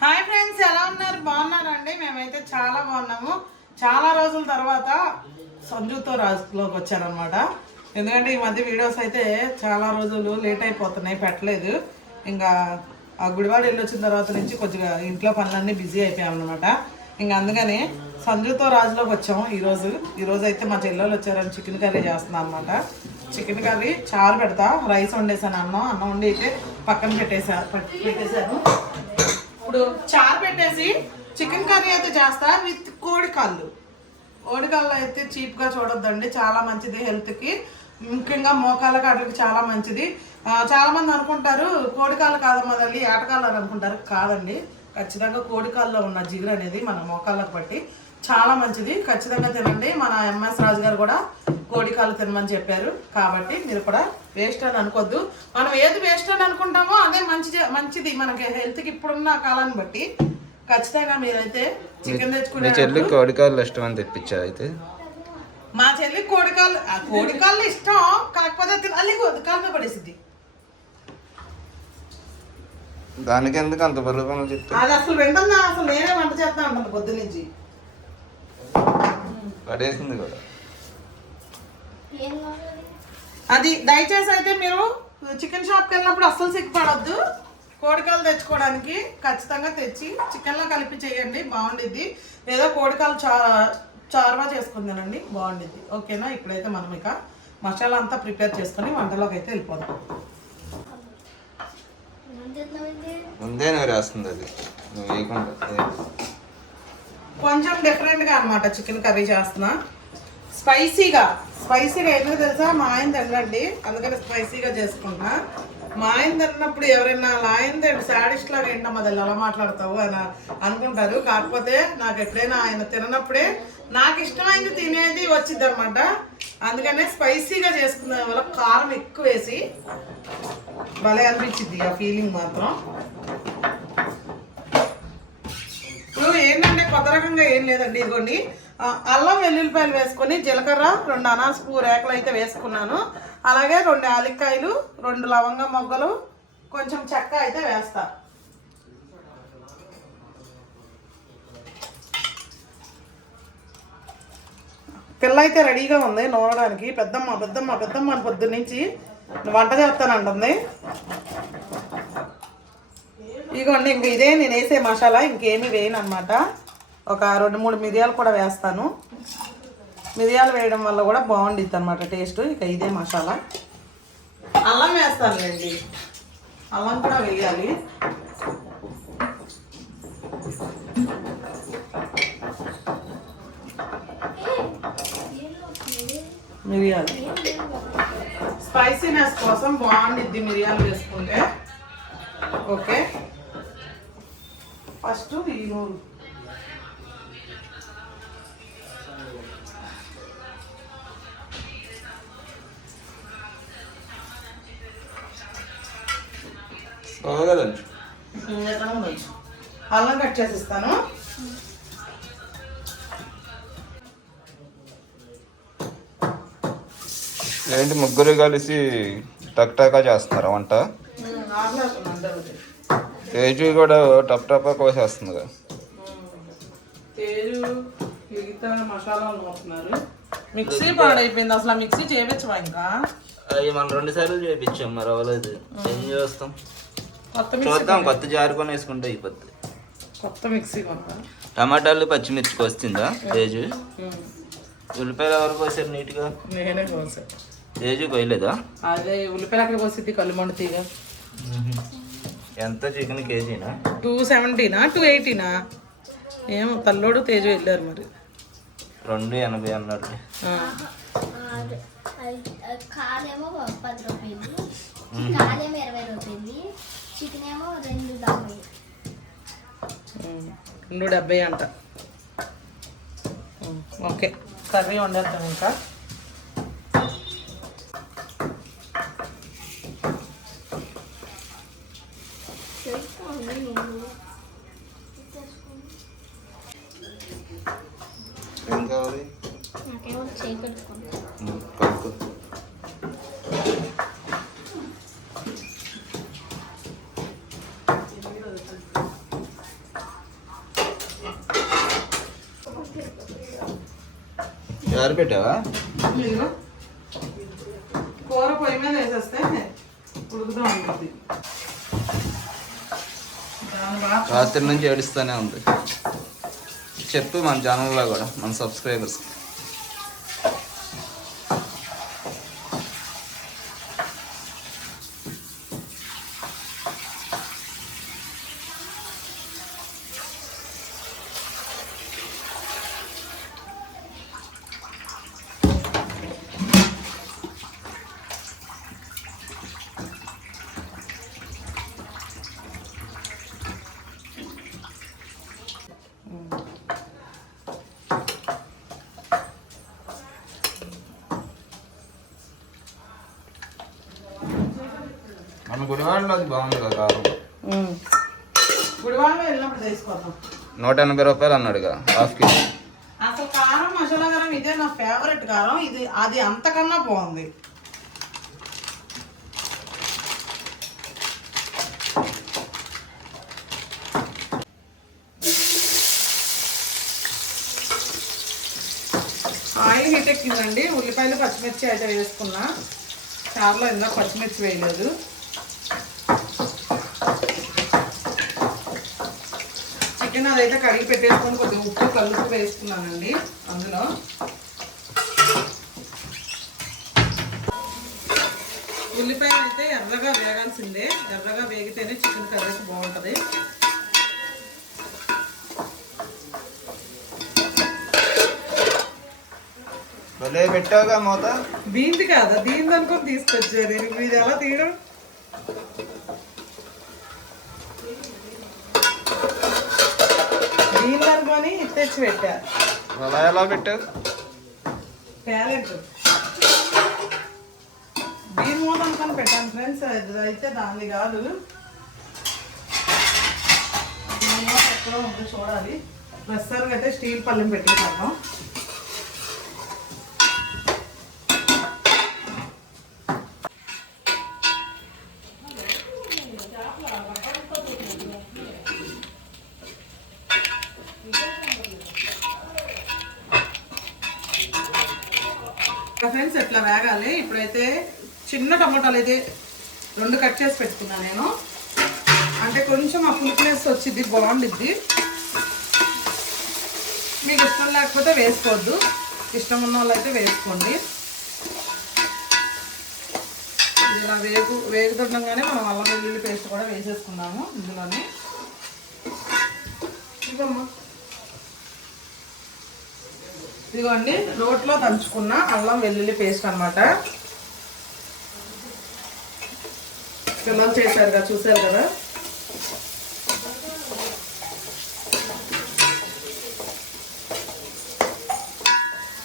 Hi friends ఎలా ఉన్నారు? బాగున్నారండి? మేమైతే చాలా బాగున్నాము. చాలా రోజుల తర్వాత సంజుతో రాజులోకి వచ్చారనమాట ఎందుకంటే ఈ మధ్య వీడియోస్ అయితే చాలా రోజులు లేట్ అయిపోతున్నాయి పెట్టలేదు. ఇంకా ఆ గుడివాడ వెళ్ళి వచ్చిన తర్వాత నుంచి కొద్దిగా ఇంట్లో పనులన్నీ బిజీ అయిపోయామన్నమాట. ఇంకా అందుకని సంజుతో రాజులోకి వచ్చాము ఈరోజు ఈరోజు అయితే మా చెల్లెలు వచ్చారని చికెన్ కర్రీ చేస్తున్నాం అనమాట చికెన్ కర్రీ చారు పెడతా. రైస్ వండేసాను అన్నం. అన్నం వండి అయితే పక్కన పెట్టేసా పెట్టేశాను. ఇప్పుడు చారు పెట్టేసి చికెన్ కర్రీ అయితే చేస్తా విత్ కోడి కోడికాళ్ళు కోడి అయితే చీప్గా చూడొద్దండి చాలా మంచిది హెల్త్కి. ముఖ్యంగా మోకాళ్ళ కాళ్ళకి చాలా మంచిది. చాలామంది అనుకుంటారు కోడికాళ్ళు కాదమ్మా తల్లి ఏటకాళ్ళు అని అనుకుంటారు. కాదండి ఖచ్చితంగా కోడికాళ్ళలో ఉన్న జిగురు అనేది మన మోకాళ్ళకు బట్టి చాలా మంచిది. ఖచ్చితంగా తినండి. మన ఎంఎస్ రాజు గారు కూడా కోడికాళ్ళు తినమని చెప్పారు. కాబట్టి మీరు కూడా వేస్ట్ అని అనుకోద్దు. మనం ఏది వేస్ట్ అని అనుకుంటామో అదే మంచి మంచిది. మనకి హెల్త్కి ఇప్పుడున్న కాలాన్ని బట్టి ఖచ్చితంగా మీరైతే చికెన్ మీ తెచ్చుకునే చెల్లి కోడికాయలు ఇష్టం అని తెప్పించా అయితే? మా చెల్లి కోడికాళ్ళు ఆ కోడికాళ్ళు ఇష్టం. కాకపోతే తిన అల్లి కాలు మీద పడేసిద్ది. దానికి ఎందుకు అంత బరువు పనులు చెప్తే అది అసలు వెంటనే అసలు నేనే వంట చేస్తా ఉంటాను పొద్దు నుంచి. పడేసింది కూడా. అది దయచేసి అయితే మీరు చికెన్ షాప్కి వెళ్ళినప్పుడు అస్సలు సిగ్గుపడొద్దు. కోడికాలు తెచ్చుకోవడానికి ఖచ్చితంగా తెచ్చి చికెన్లో కలిపి చేయండి బాగుండిద్ది. లేదా కోడికాలు చా చారువా చేసుకుందానండి బాగుండిద్ది. ఓకేనా? ఇప్పుడైతే మనం ఇక మసాలా అంతా ప్రిపేర్ చేసుకొని వంటలోకి అయితే వెళ్ళిపోదాం. ముందే నువ్వు రాస్తుంది అదే. కొంచెం డిఫరెంట్గా అనమాట చికెన్ కర్రీ చేస్తున్నా. స్పైసీగా స్పైసీగా ఎందుకు తెలుసా? మా ఆయన తినండి అందుకని స్పైసీగా చేసుకుంటున్నా మా ఆయన తిన్నప్పుడు ఎవరైనా అలా ఆయన తిండి సాడిస్ట్ లాగా ఏంటమ్మా అది అలా మాట్లాడతావు అని అనుకుంటారు. కాకపోతే నాకు ఎప్పుడైనా ఆయన తిననప్పుడే నాకు ఇష్టమైంది తినేది వచ్చింది అనమాట అందుకనే స్పైసీగా చేసుకునే వల్ల కారం ఎక్కువ వేసి భలే అనిపించింది ఆ ఫీలింగ్ మాత్రం. ఇప్పుడు ఏంటంటే కొత్త రకంగా ఏం లేదండి. ఇదిగోండి. అల్లం వెల్లుల్లిపాయలు వేసుకొని జీలకర్ర రెండు అనాసపు రేకలు అయితే వేసుకున్నాను. అలాగే రెండు యాలక్కాయలు రెండు లవంగ మొగ్గలు కొంచెం చెక్క అయితే వేస్తా. పిల్ల అయితే రెడీగా ఉంది నూరడానికి పెద్దమ్మ పెద్దమ్మ పెద్దమ్మ అని పొద్దు నుంచి వంట చేస్తానంటుంది. ఇదిగోండి ఇంక ఇదే నేను వేసే మసాలా ఇంకేమీ వేయను అనమాట ఒక రెండు మూడు మిరియాలు కూడా వేస్తాను. మిరియాలు వేయడం వల్ల కూడా బాగుండిద్ది అనమాట టేస్ట్. ఇక ఇదే మసాలా. అల్లం వేస్తానులేండి. అల్లం కూడా వేయాలి. మిరియాలు. స్పైసీనెస్ కోసం బాగుండిద్ది మిరియాలు వేసుకుంటే. ఓకే. ఫస్ట్ ఈ నూనె కట్ చేసి ఇస్తాను ఏంటి ముగ్గురు కలిసి టక్ టకా చేస్తున్నారా వంట? తేజు కూడా టప్ టపా కోసేస్తుంది కదా తేజు మిగతా మసాలాలు మిక్సీ పాడైపోయింది. అసలు మిక్సీ చేయించవా ఇంకా? అవి మనం రెండు సార్లు చేయించాం మరి అవ్వలేదు. ఏం చేస్తాం? చూద్దాం కొత్త జారు కొని వేసుకుంటే అయిపోద్ది. కొత్త మిక్సీ కొత్త. టమాటాలు పచ్చిమిర్చికి వస్తుందా? తేజు? ఉల్లిపాయలు ఎవరు కోసారు నీట్గా? నేనే కోసా. తేజు కొయ్యలేదా అదే ఉల్లిపాయలు అక్కడ కోసిద్ది? కళ్ళు మండుతీగా. ఎంత చికెన్ కేజీనా? టూ సెవెంటీనా? టూ ఎయిటీనా? ఏమో తల్లోడు తేజు వెళ్ళారు మరి. రెండు ఎనభై. కాలేమో పది రూపాయలు. కాలేమో ఇరవై రూపాయలు. చికెన్ ఏమో రెండు డెబ్బై రెండు డెబ్బై అంట. ఓకే. కర్రీ వండేద్దాం ఇంకా. ఎవరు పెట్టావా కూర పొయ్యి మీద వేసేస్తే ఉడుకుతూ ఉంటుంది. రాత్రి నుంచి ఏడుస్తూనే ఉంది. చెప్పు మన ఛానల్లో కూడా మన సబ్స్క్రైబర్స్ మన గుడివాడలో అది బాగుంది కదా కారం. గుడివాడలో వెళ్ళినప్పుడు తీసుకోద్దాం నూట ఎనభై రూపాయలు అన్నాడుగా హాఫ్ కేజీ. అసలు కారం మసాలా కారం ఇదే నా ఫేవరెట్ కారం. ఇది అది అంతకన్నా బాగుంది. ఆయిల్ హీట్ ఎక్కిందండి. ఉల్లిపాయలు పచ్చిమిర్చి అయితే వేసుకున్నా. చారులో ఇందాక పచ్చిమిర్చి వేయలేదు చికెన్ అదైతే కడిగి పెట్టేసుకొని కొద్దిగా ఉప్పు కలుపు వేసుకున్నానండి అందులో. ఉల్లిపాయలు అయితే ఎర్రగా వేగాల్సిందే. ఎర్రగా వేగితేనే చికెన్ కర్రీస్ బాగుంటుంది. పెట్టావుగా మూత. దీంది కాదా దీంది అనుకొని తీసుకొచ్చారు. ఇది ఎలా తీయడం? దీన్ని అనుకొని తెచ్చి పెట్టారు అలా ఎలా పెట్టావు టాలెంట్ దీని మూత అనుకొని పెట్టాను ఫ్రెండ్స్ అది అయితే దాన్ని కాదు. దీని మూత ఎక్కడో ఉందో చూడాలి. ప్రస్తుతానికి అయితే స్టీల్ పళ్ళెం పెట్టేసాను ఫ్రెండ్స్ ఎట్లా వేగాలి? ఇప్పుడైతే చిన్న టమాటాలు అయితే రెండు కట్ చేసి పెట్టుకున్నాను నేను. అంటే కొంచెం ఆ పులుపులేస్ వచ్చింది బాగుండిద్ది. మీకు ఇష్టం లేకపోతే వేసుకోవద్దు. ఇష్టం ఉన్న వాళ్ళైతే అయితే వేసుకోండి. ఇలా వేగు వేగుతుండగానే మనం అల్లం వెల్లుల్లి పేస్ట్ కూడా వేసేసుకున్నాము ఇందులోనే. ఇదమ్మా ఇదిగోండి రోట్లో దంచుకున్న అల్లం వెల్లుల్లి పేస్ట్ అన్నమాట. పిల్లలు చేశారు కదా చూసారు కదా?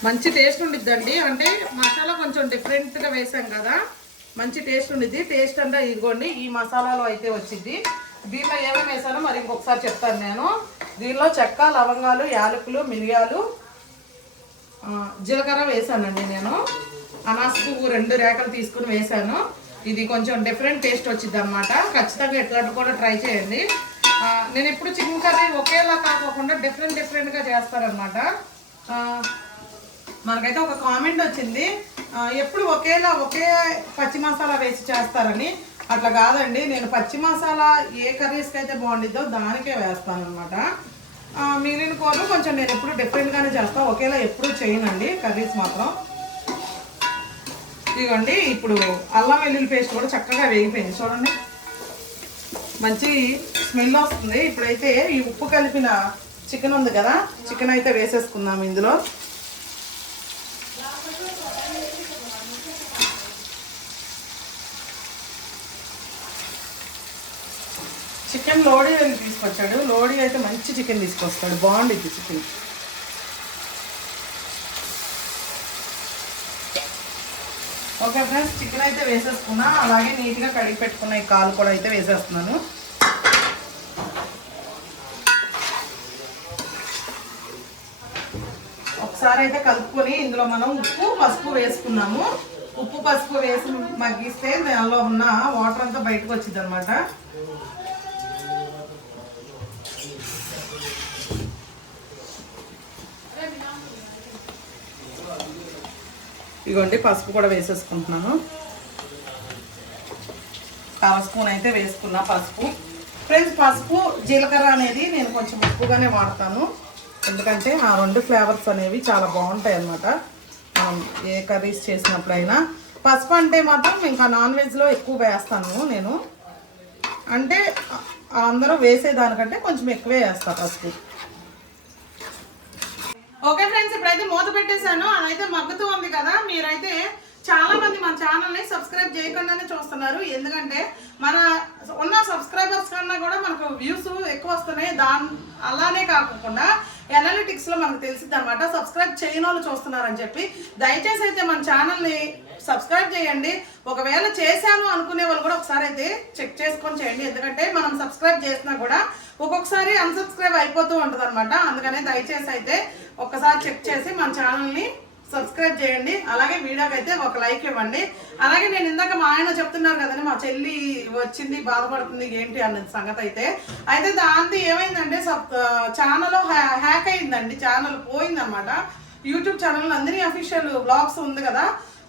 మంచి టేస్ట్ ఉండిద్దండి. అంటే మసాలా కొంచెం డిఫరెంట్గా వేసాం కదా మంచి టేస్ట్ ఉండిద్ది. టేస్ట్ అంటే ఇదిగోండి ఈ మసాలాలో అయితే వచ్చింది. దీనిలో ఏమేమి వేసానో మరి ఇంకొకసారి చెప్తాను నేను. దీనిలో చెక్క లవంగాలు యాలకులు మిరియాలు జీలకర్ర వేసానండి నేను. అనాస పువ్వు రెండు రేఖలు తీసుకుని వేసాను. ఇది కొంచెం డిఫరెంట్ టేస్ట్ వచ్చింది అనమాట ఖచ్చితంగా ఎట్లాంటి కూడా ట్రై చేయండి. నేను ఎప్పుడు చికెన్ కర్రీ ఒకేలా కాకోకుండా డిఫరెంట్ డిఫరెంట్గా చేస్తారనమాట మనకైతే ఒక కామెంట్ వచ్చింది. ఎప్పుడు ఒకేలా ఒకే పచ్చి మసాలా వేసి చేస్తారని. అట్లా కాదండి. నేను పచ్చి మసాలా ఏ కర్రీస్కి అయితే బాగుండిద్దో దానికే వేస్తాను అనమాట మిగిలిన కూరలు కొంచెం నేను ఎప్పుడు డిఫరెంట్గానే చేస్తాను ఒకేలా ఎప్పుడు చేయనండి. కర్రీస్ మాత్రం. ఇదిగోండి ఇప్పుడు అల్లం వెల్లుల్లి పేస్ట్ కూడా చక్కగా వేగిపోయింది. చూడండి. మంచి స్మెల్ వస్తుంది. ఇప్పుడైతే ఈ ఉప్పు కలిపిన చికెన్ ఉంది కదా చికెన్ అయితే వేసేసుకుందాం ఇందులో. చికెన్ లోడీ వెళ్ళి తీసుకొచ్చాడు. లోడీ అయితే మంచి చికెన్ తీసుకొస్తాడు. బాగుండిద్ది చికెన్. ఓకే ఫ్రెండ్స్ చికెన్ అయితే వేసేసుకున్నా. అలాగే నీట్గా కడిగి పెట్టుకున్న ఈ కాలు కూడా అయితే వేసేస్తున్నాను. ఒకసారి అయితే కలుపుకొని ఇందులో మనం ఉప్పు పసుపు వేసుకున్నాము. ఉప్పు పసుపు వేసి మగ్గిస్తే దానిలో ఉన్న వాటర్ అంతా బయటకు వచ్చింది అనమాట ఇదిగోండి పసుపు కూడా వేసేసుకుంటున్నాను. కావ స్పూన్ అయితే వేసుకున్నా పసుపు. ఫ్రెండ్స్ పసుపు జీలకర్ర అనేది నేను కొంచెం ఎక్కువగానే వాడతాను. ఎందుకంటే ఆ రెండు ఫ్లేవర్స్ అనేవి చాలా బాగుంటాయి అన్నమాట. మనం ఏ కర్రీస్ చేసినప్పుడైనా. పసుపు అంటే మాత్రం ఇంకా నాన్ వెజ్లో ఎక్కువ వేస్తాను నేను. అంటే అందరూ వేసేదానికంటే కొంచెం ఎక్కువే వేస్తా పసుపు. ఓకే ఫ్రెండ్స్ ఇప్పుడైతే మూత పెట్టేశాను. అదైతే మగ్గుతూ ఉంది కదా మీరైతే చాలా మంది మన ఛానల్ని సబ్స్క్రైబ్ చేయకుండానే చూస్తున్నారు. ఎందుకంటే మన ఉన్న సబ్స్క్రైబర్స్ కన్నా కూడా మనకు వ్యూస్ ఎక్కువ వస్తున్నాయి. దాని అలానే కాకుండా అనలిటిక్స్లో మనకు తెలిసింది అనమాట సబ్స్క్రైబ్ చేయని వాళ్ళు చూస్తున్నారని చెప్పి. దయచేసి అయితే మన ఛానల్ని సబ్స్క్రైబ్ చేయండి. ఒకవేళ చేశాను అనుకునే వాళ్ళు కూడా ఒకసారి అయితే చెక్ చేసుకొని చేయండి. ఎందుకంటే మనం సబ్స్క్రైబ్ చేసినా కూడా ఒక్కొక్కసారి అన్సబ్స్క్రైబ్ అయిపోతూ ఉంటుంది అనమాట అందుకనే దయచేసి అయితే ఒక్కసారి చెక్ చేసి మన ఛానల్ని సబ్స్క్రైబ్ చేయండి. అలాగే వీడియోకి అయితే ఒక లైక్ ఇవ్వండి. అలాగే నేను ఇందాక మా ఆయన చెప్తున్నారు కదండి మా చెల్లి వచ్చింది బాధపడుతుంది ఏంటి అన్నది సంగతి అయితే. అయితే దాంతో ఏమైందంటే సబ్ ఛానల్ హ్యాక్ అయిందండి ఛానల్ పోయిందనమాట యూట్యూబ్ ఛానల్ అందరి అఫీషియల్ బ్లాగ్స్ ఉంది కదా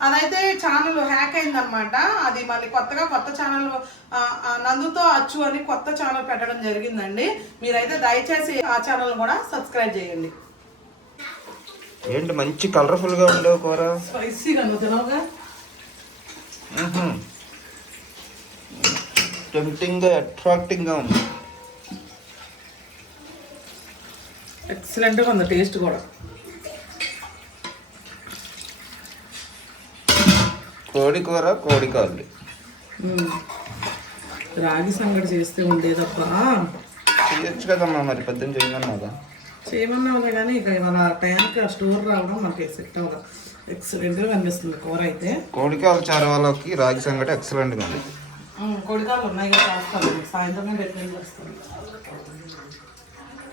అదైతే ఛానల్ హ్యాక్ అయిందనమాట అది మళ్ళీ కొత్తగా కొత్త ఛానల్ నందుతో అచ్చు అని కొత్త ఛానల్ పెట్టడం జరిగిందండి. మీరైతే దయచేసి ఆ ఛానల్ కూడా సబ్స్క్రైబ్ చేయండి. ఏంటి మంచి కలర్ఫుల్గా ఉండేవి కూర? టెంప్టింగ్గా అట్రాక్టింగ్గా ఉంది. ఎక్సలెంట్గా ఉంది టేస్ట్ కూడా. కోడి కూర కోడి కాళ్ళు. రాగి సంగటి చేస్తే ఉండేదబ్బా. చేయొచ్చు కదమ్మా మరి పెద్దని చేయమన్నాదా చేయమన్నావులే కానీ ఇక మన టైంకి ఆ స్టోర్ రావడం మనకి సెట్ అవ్వదు. ఎక్సలెంట్గా కనిపిస్తుంది కూర అయితే. కోడి కాలు చారు వాళ్ళకి రాగి సంగటి ఎక్సలెంట్గా ఉంది. మ్మ్, కొడికాలు ఉన్నాయి కదా చేస్తాను. సాయంత్రమే పెట్టిన చేస్తాను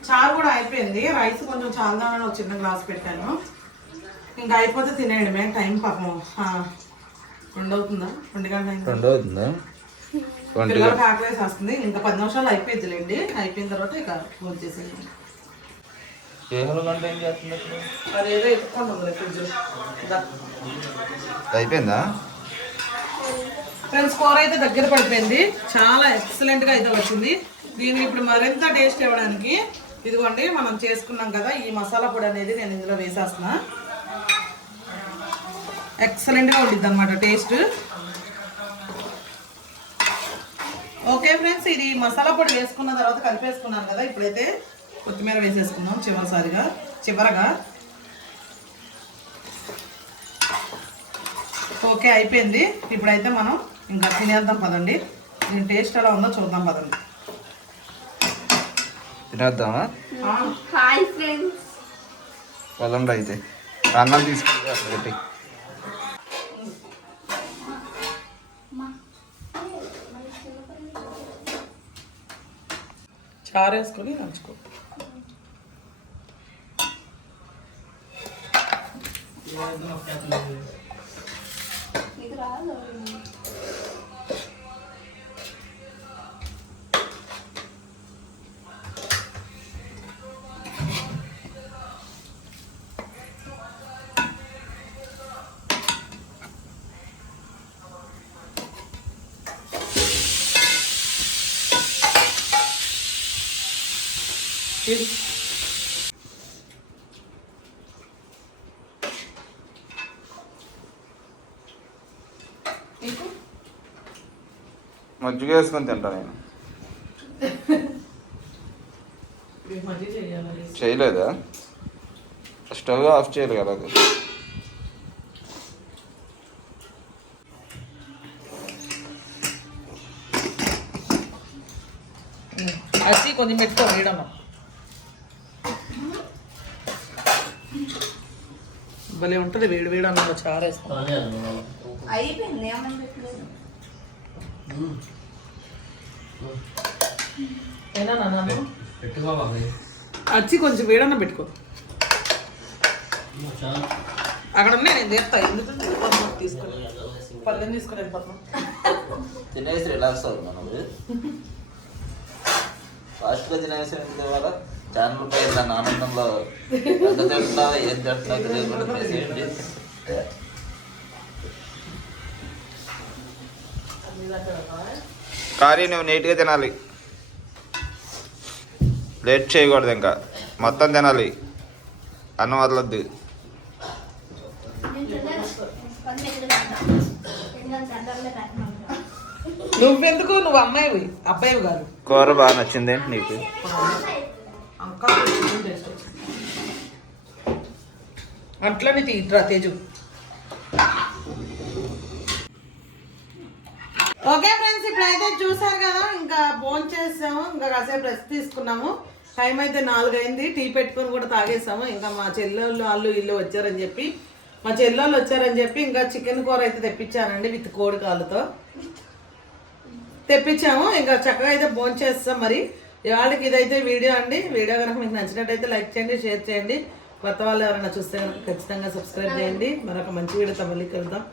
చారు కూడా అయిపోయింది. రైస్ కొంచెం చాలదామని ఒక చిన్న గ్లాస్ పెట్టాను. ఇంకా అయిపోతే తినేయడమే టైం పాపం. ఆ, రెండు అవుతుందా రెండు గంటల? రెండో అవుతుందా ఆకలేసి వస్తుంది ఇంకా పది నిమిషాలు అయిపోయిందిలేండి అయిపోయిన తర్వాత ఇక ఫోన్ చేసేయండి. గంట ఏం చేస్తుంది అదేదో ఫ్రిడ్జ్. అయిపోయిందా? ఫ్రెండ్స్ కూర అయితే దగ్గర పడిపోయింది. చాలా ఎక్సలెంట్గా అయితే వచ్చింది. దీన్ని ఇప్పుడు మరింత టేస్ట్ ఇవ్వడానికి ఇదిగోండి మనం చేసుకున్నాం కదా ఈ మసాలా పొడి అనేది నేను ఇందులో వేసేస్తున్నా. ఎక్సలెంట్గా ఉండిద్ది అనమాట టేస్ట్. ఓకే ఫ్రెండ్స్ ఇది మసాలా పొడి వేసుకున్న తర్వాత కలిపేసుకున్నాను కదా ఇప్పుడైతే. కొత్తిమీర వేసేసుకుందాం చివరిసారిగా చివరగా. ఓకే అయిపోయింది. ఇప్పుడైతే మనం ఇంకా తినేద్దాం పదండి. దీని టేస్ట్ ఎలా ఉందో చూద్దాం పదండి. తినేద్దామా? Hi friends. అయితే. అన్నం తీసుకుంటే అట్లా పెట్టి. చారు వేసుకొని నంచుకో ఇది రాదు ఇది. మజ్జిగ వేసుకొని తింటా నేను? చేయలేదా? స్టవ్ ఆఫ్ చేయాలి కదా అది. అచ్చి కొంచెం పెట్టుకో వేయడమ్మా భలే ఉంటుంది వేడి వేడి అన్నంలో చారు వేస్తాం. అయిపోయింది ఏమని పెట్టలేదు ఏనా నాన్న అచ్చి కొంచెం వేడన్న పెట్టుకో. అక్కడ ఉన్నాయి నేను తీస్తా. ఎందుకు? తీసుకొని. పల్లెని తీసుకొని వెళ్ళిపోతాం తినేసి రిలాక్స్ అవుతున్నాం ఫాస్ట్గా తినేసి వల్ల ఛానల్ పై దాని ఆనందంలో ఏం తెలియకుండా కానీ నువ్వు నీట్గా తినాలి. లేట్ చేయకూడదు ఇంకా. మొత్తం తినాలి. అన్నం వదలొద్దు. నువ్వెందుకు? నువ్వు అమ్మాయివి. అబ్బాయివి కాదు. కూర బాగా నచ్చింది ఏంటి నీకు? అట్లని తీట్రా తేజు. ఓకే ఫ్రెండ్స్ ఇప్పుడైతే చూసారు కదా ఇంకా ఫోన్ చేసాము ఇంకా కాసేపు రెస్ట్ తీసుకున్నాము. టైం అయితే నాలుగు అయింది టీ పెట్టుకొని కూడా తాగేసాము. ఇంకా మా చెల్లెళ్ళు వాళ్ళు ఇల్లు వచ్చారని చెప్పి మా చెల్లెళ్ళు వచ్చారని చెప్పి ఇంకా చికెన్ కూర అయితే తెప్పించానండి విత్ కోడి కాళ్ళతో. తెప్పించాము ఇంకా చక్కగా అయితే ఫోన్ చేస్తాం మరి. ఇవాళకి ఇదైతే వీడియో అండి. వీడియో కనుక మీకు నచ్చినట్టయితే లైక్ చేయండి షేర్ చేయండి. కొత్త వాళ్ళు ఎవరైనా చూస్తే కనుక ఖచ్చితంగా సబ్స్క్రైబ్ చేయండి. మరొక మంచి వీడియోతో మళ్ళీ కలుద్దాం.